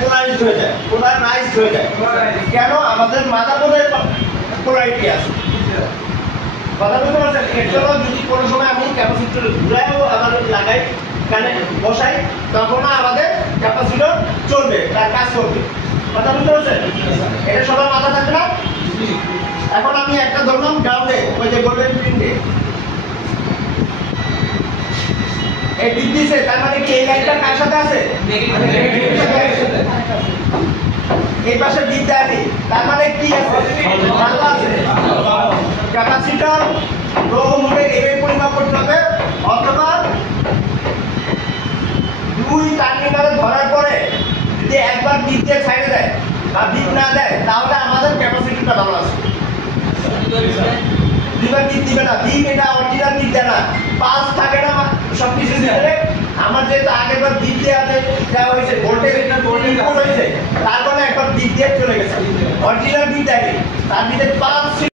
Polarised হয়ে যায়, polarised হয়ে যায়। কেন? আমাদের মাদারবোর্ডের পোলারিটি আছে। কথা বুঝতে পারছেন? এর জন্য যদি কোনো সময় আমি ক্যাপাসিটর ঘুরাইও আবার লাগাই, কানে বসাই, তখন আমাদের ক্যাপাসিটর চলবে, তার কাজ করবে। কথা বুঝতে পারছেন? এটা সবার মাথা থাকবে না? এখন আমি একটা ধরলাম গ্রাউন্ডে, ওই যে গোল্ডেন প্রিন্টে এই বিট দিছে, তার মানে কি এই লাইনটা কার সাথে আছে? এই পাশে বিট দেয়নি, তার মানে কি আছে? ভালো আছে। ক্যাপাসিটর রো মোডে এভাবে পরিমাপ করতে হবে, অথবা দুই টার্মিনালে ধরার পরে যদি একবার বিট দিয়ে ছাইড়ে দেয় বা বিট না দেয়, তাহলে আমাদের ক্যাপাসিটরটা ভালো আছে। দুইবার বিট দিবে না, বিট এটা অরিজিনাল বিট দেয় না, পাস থাকে না সবকিছু দিতে। আমার যেহেতু আগেরবার বিট দেওয়া হয়েছে, ভোল্টেজ ইনপুট হয়েছে, তারপরে একবার বিট দিয়ে চলে গেছে, অরিজিনাল বিট দেয়নি, তার ভিতরে পাস